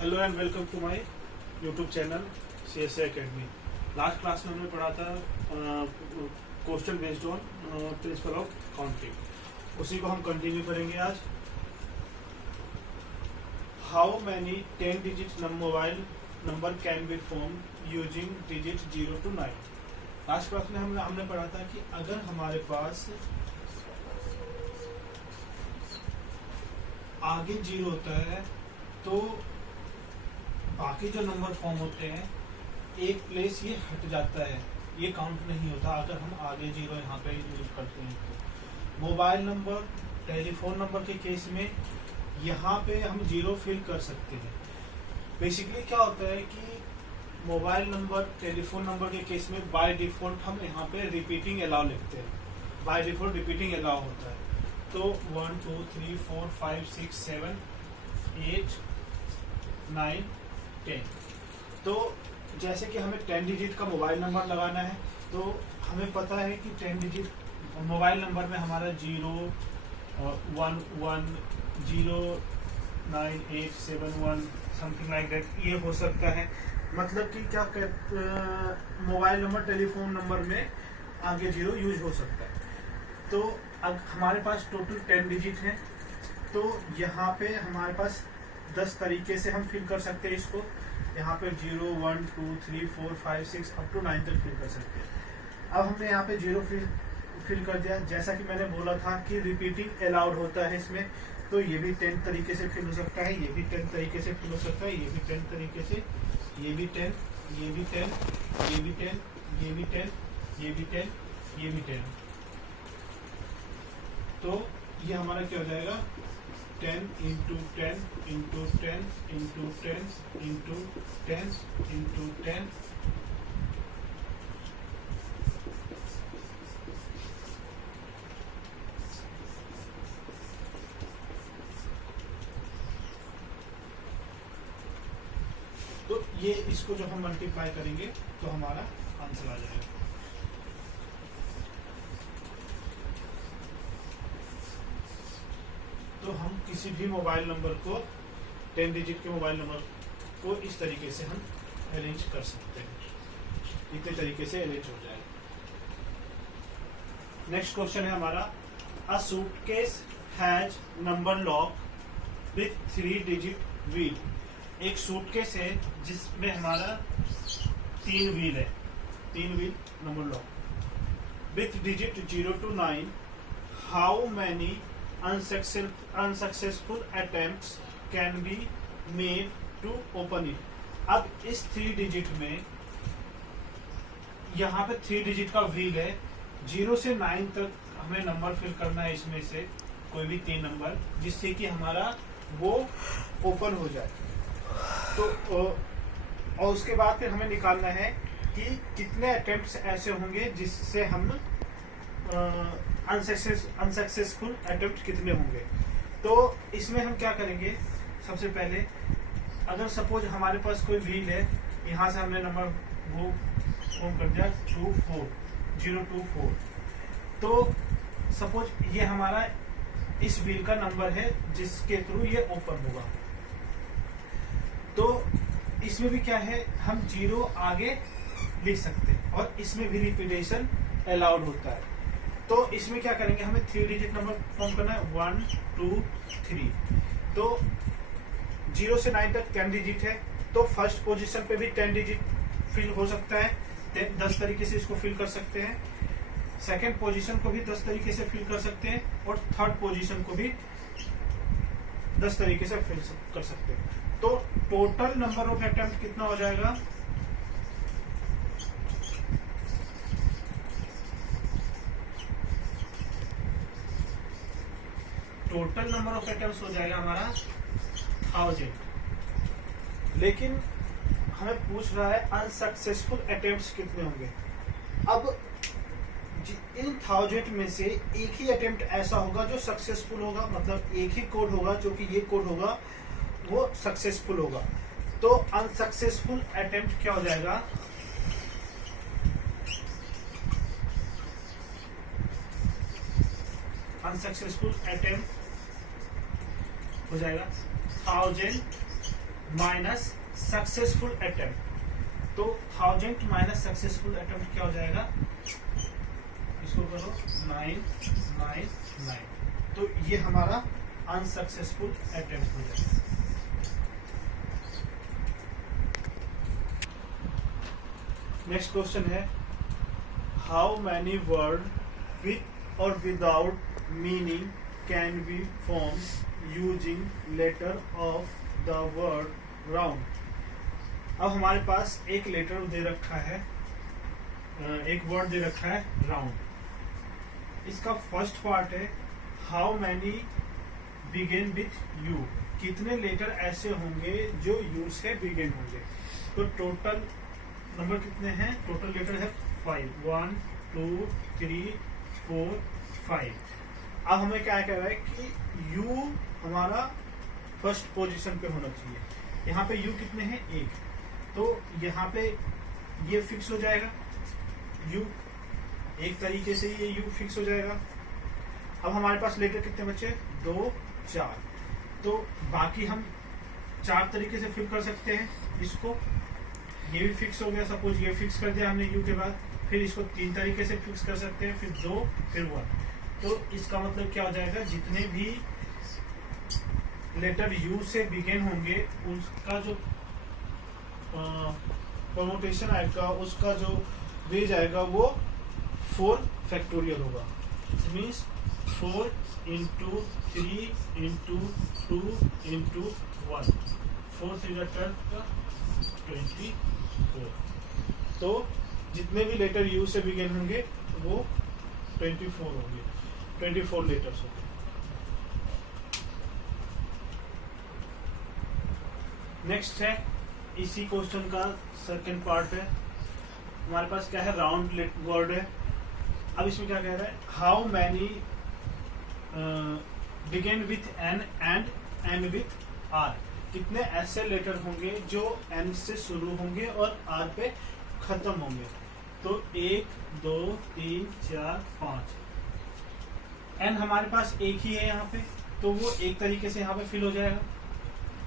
Hello and welcome to my YouTube channel CSA academy. Last class में हमने पढ़ा था question based on principle of counting. उसी को हम कंटिन्यू करेंगे आज। How many 10 digit mobile number can be form using digit 0 to 9। Last class में हमने पढ़ा था कि अगर हमारे पास आगे 0 होता है तो बाकी जो नंबर फॉर्म होते हैं एक प्लेस ये हट जाता है, ये काउंट नहीं होता अगर हम आगे 0 यहाँ पे यूज करते हैं। तो मोबाइल नंबर, टेलीफोन नंबर के केस में यहाँ पे हम 0 फिल कर सकते हैं। बेसिकली क्या होता है कि मोबाइल नंबर, टेलीफोन नंबर के केस में बाय डिफॉल्ट हम यहाँ पे रिपीटिंग अलाउ लिखते हैं। बाय डिफॉल्ट रिपीटिंग अलाउ होता है। तो 1 2 3 4 5 6 7 8 9 10। तो जैसे कि हमें 10 डिजिट का मोबाइल नंबर लगाना है तो हमें पता है कि 10 डिजिट मोबाइल नंबर में हमारा 0 1 1 0 9 8 7 1 समथिंग लाइक दैट ये हो सकता है। मतलब कि क्या मोबाइल नंबर, टेलीफोन नंबर में आगे 0 यूज हो सकता है। तो अब हमारे पास टोटल 10 डिजिट है तो यहाँ पे हमारे पास 10 तरीके से हम फिल कर सकते हैं इसको। यहाँ पे 0 1 2 3 4 5 6 अप टू 9 तक फिल कर सकते हैं। अब हमने यहाँ पे 0 फिल कर दिया। जैसा कि मैंने बोला था कि रिपीटिंग अलाउड होता है इसमें, तो ये भी 10 तरीके से फिल हो सकता है, ये भी 10 तरीके से फिल हो सकता है, ये भी 10 तरीके से, ये भी 10, ये भी 10, ये भी 10, ये भी 10, ये भी 10, ये भी 10। तो ये हमारा क्या हो जाएगा 10 into 10 into 10 into 10 into 10 into 10 तो ये इसको जब हम मल्टीप्लाई करेंगे तो हमारा आंसर आ जाएगा। तो हम किसी भी मोबाइल नंबर को 10 डिजिट के मोबाइल नंबर को इस तरीके से हम अरेंज कर सकते हैं। इतने तरीके से अरेंज हो जाएगा। नेक्स्ट क्वेश्चन है हमारा, a suitcase has number lock with 3 digit wheel. एक सूटकेस है जिसमें हमारा 3 व्हील है, 3 wheel number lock with digit 0 to 9। How many unsuccessful attempts can be made to open it। अब इस 3 डिजिट में यहाँ पे 3 डिजिट का व्हील है, 0 से 9 तक हमें नंबर फिल करना है इसमें से कोई भी 3 नंबर, जिससे कि हमारा वो ओपन हो जाए। तो और उसके बाद फिर हमें निकालना है कि कितने अटेम्प्ट्स ऐसे होंगे जिससे हम अनसक्सेसफुल अटेम्प्ट कितने होंगे। तो इसमें हम क्या करेंगे, सबसे पहले अगर सपोज हमारे पास कोई व्हील है, यहाँ से हमने नंबर वो फॉर्म कर दिया 2 4 0 2 4। तो सपोज ये हमारा इस व्हील का नंबर है जिसके थ्रू ये ओपन होगा। तो इसमें भी क्या है, हम 0 आगे लिख सकते हैं और इसमें भी रिपीटेशन अलाउड होता है। तो इसमें क्या करेंगे, हमें 3 डिजिट नंबर फॉर्म करना है 1 2 3। तो 0 से 9 तक 10 डिजिट है, तो फर्स्ट पोजीशन पे भी 10 डिजिट फिल हो सकता है, 10 तरीके से इसको फिल कर सकते हैं। सेकंड पोजीशन को भी 10 तरीके से फिल कर सकते हैं और थर्ड पोजीशन को भी 10 तरीके से फिल कर सकते हैं। तो टोटल नंबर ऑफ अटेम्प्ट कितना हो जाएगा, टोटल नंबर ऑफ अटेम्प्ट्स हो जाएगा हमारा 1000। लेकिन हमें पूछ रहा है अनसक्सेसफुल अटेम्प्ट्स कितने होंगे। अब इन 1000 में से एक ही अटेम्प्ट ऐसा होगा जो सक्सेसफुल होगा, मतलब एक ही कोड होगा जो कि ये कोड होगा वो सक्सेसफुल होगा। तो अनसक्सेसफुल अटेम्प्ट क्या हो जाएगा, अनसक्सेसफुल अटेम्प्ट हो जाएगा 1000 माइनस सक्सेसफुल अटेम्प्ट, तो 1000 माइनस सक्सेसफुल अटेम्प्ट क्या हो जाएगा, इसको करो 999, तो ये हमारा अनसक्सेसफुल अटेम्प्ट हो जाएगा। नेक्स्ट क्वेश्चन है हाउ मैनी वर्ड विथ और without meaning can be form using letter of the word round. अब हमारे पास एक लेटर दे रखा है, एक वर्ड दे रखा है राउंड। इसका फर्स्ट पार्ट है how many begin with you, कितने लेटर ऐसे होंगे जो यू से बिगिन होंगे। तो टोटल नंबर कितने हैं, टोटल लेटर है 5, 1 2 3 4 5। अब हमें क्या कह रहा है कि यू हमारा फर्स्ट पोजीशन पे होना चाहिए। यहाँ पे यू कितने हैं, 1, तो यहाँ पे ये फिक्स हो जाएगा, यू एक तरीके से ये यू फिक्स हो जाएगा। अब हमारे पास लेटर कितने बचे, 2 4, तो बाकी हम 4 तरीके से फिल कर सकते हैं इसको। ये भी फिक्स हो गया, सपोज ये फिक्स कर दिया हमने यू के बाद, फिर इसको 3 तरीके से फिक्स कर सकते हैं, फिर 2 फिर 1। तो इसका मतलब क्या हो जाएगा, जितने भी लेटर यू से बिगिन होंगे उसका जो परमुटेशन आएगा, उसका जो वेज आएगा वो 4 फैक्टोरियल होगा। Means 4 into 3 into 2 into 1, 4 3 24। तो जितने भी लेटर यू से बिगिन होंगे वो 24 होंगे, 24 लेटर्स होंगे। नेक्स्ट है इसी क्वेश्चन का सेकंड पार्ट है, हमारे पास क्या है, राउंड वर्ड है। अब इसमें क्या कह रहा है, how many begin with N and end with R, कितने ऐसे लेटर होंगे जो एन से शुरू होंगे और आर पे खत्म होंगे। तो 1 2 3 4 5, एन हमारे पास एक ही है यहाँ पे, तो वो एक तरीके से यहाँ पे फिल हो जाएगा।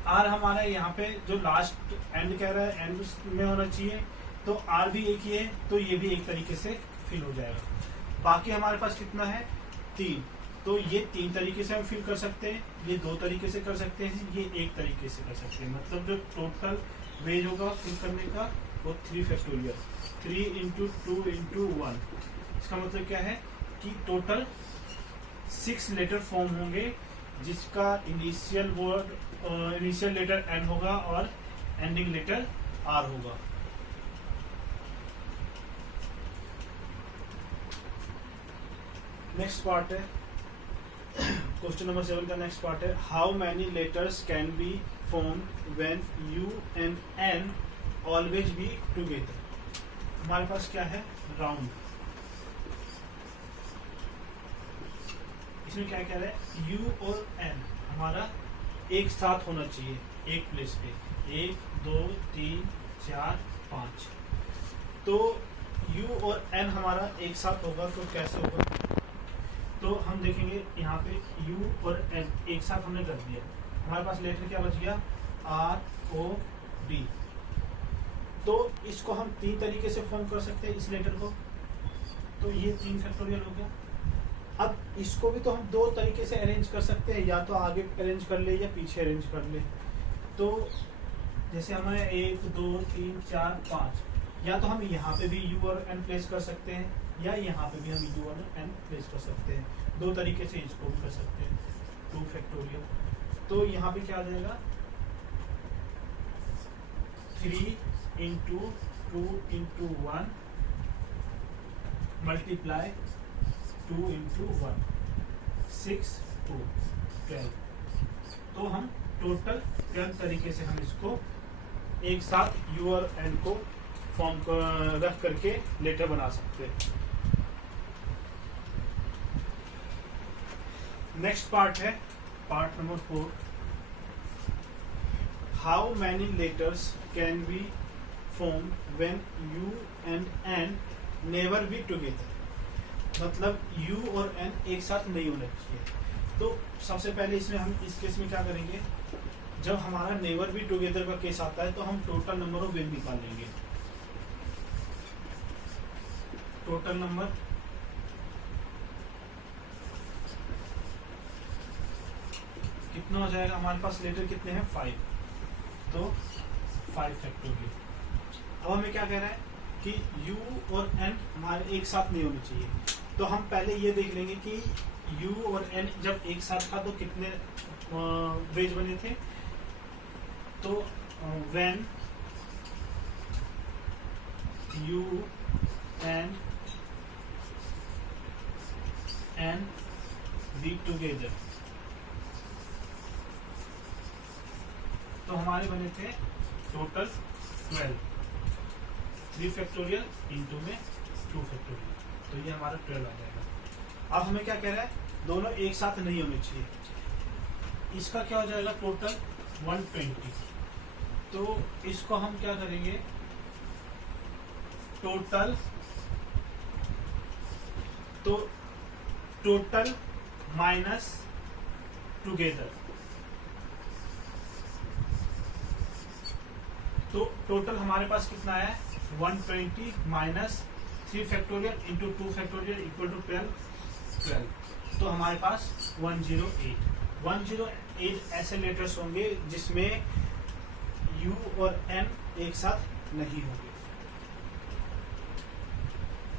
आर हमारा यहाँ पे जो लास्ट एंड कह रहा है एंड में होना चाहिए, तो आर भी एक ही है, तो ये भी एक तरीके से फिल हो जाएगा। बाकी हमारे पास कितना है, 3, तो ये 3 तरीके से हम फिल कर सकते हैं, ये 2 तरीके से कर सकते हैं, ये 1 तरीके से कर सकते हैं। मतलब जो टोटल वेज होगा फिल करने का वो 3 फैक्टोरियल, 3 इंटू 2 इंटू 1। इसका मतलब क्या है कि टोटल 6 लेटर फॉर्म होंगे, जिसका इनिशियल लेटर एन होगा और एंडिंग लेटर आर होगा। नेक्स्ट पार्ट है क्वेश्चन नंबर 7 का नेक्स्ट पार्ट है how many letters can be form when U and N always be together. हमारे पास क्या है, राउंड। इसमें क्या कह रहा है, यू और एन हमारा एक साथ होना चाहिए एक प्लेस पे, 1 2 3 4 5। तो यू और एन हमारा एक साथ होगा, तो कैसे होगा, तो हम देखेंगे यहाँ पे यू और एन एक साथ हमने कर दिया। हमारे पास लेटर क्या बच गया, आर ओ डी। तो इसको हम 3 तरीके से फॉर्म कर सकते हैं इस लेटर को, तो ये 3 फैक्टोरियल हो गया। अब इसको भी तो हम 2 तरीके से अरेंज कर सकते हैं, या तो आगे अरेंज कर ले या पीछे अरेंज कर ले। तो जैसे हमें 1 2 3 4 5, या तो हम यहाँ पे भी यू और एन प्लेस कर सकते हैं, या यहाँ पे भी हम यू और एन प्लेस कर सकते हैं। 2 तरीके से इसको भी कर सकते हैं, 2 फैक्टोरियल। तो यहाँ पे क्या आ जाएगा, 3 इंटू 2 इंटू 1 मल्टीप्लाई 2 इंटू 1, 6 2 12। तो हम टोटल 12 तरीके से हम इसको एक साथ यू और एन को फॉर्म रख करके लेटर बना सकते हैं। नेक्स्ट पार्ट है part number 4, how many letters can be form when U and N never be together. मतलब यू और एन एक साथ नहीं होना चाहिए। तो सबसे पहले इसमें हम इस केस में क्या करेंगे, जब हमारा नेवर बी टुगेदर का केस आता है तो हम टोटल नंबर ऑफ वेव निकाल लेंगे। टोटल नंबर कितना हो जाएगा, हमारे पास लेटर कितने हैं 5, तो 5 फैक्टोरियल। अब हमें क्या कह रहा है कि u और n हमारे एक साथ नहीं होने चाहिए, तो हम पहले ये देख लेंगे कि u और n जब एक साथ था तो कितने वेज बने थे। तो when u and n be together, तो हमारे बने थे टोटल 12, 3 फैक्टोरियल इंटू में 2 फैक्टोरियल, तो ये हमारा 12 आ जाएगा। अब हमें क्या कह रहा है, दोनों एक साथ नहीं होने चाहिए। इसका क्या हो जाएगा टोटल 120, तो इसको हम क्या करेंगे, टोटल, तो टोटल माइनस टुगेदर, तो टोटल हमारे पास कितना है 120 minus 3 factorial into 2 factorial equal to 12, तो हमारे पास 108 ऐसे लेटर्स होंगे जिसमें u और n एक साथ नहीं होंगे।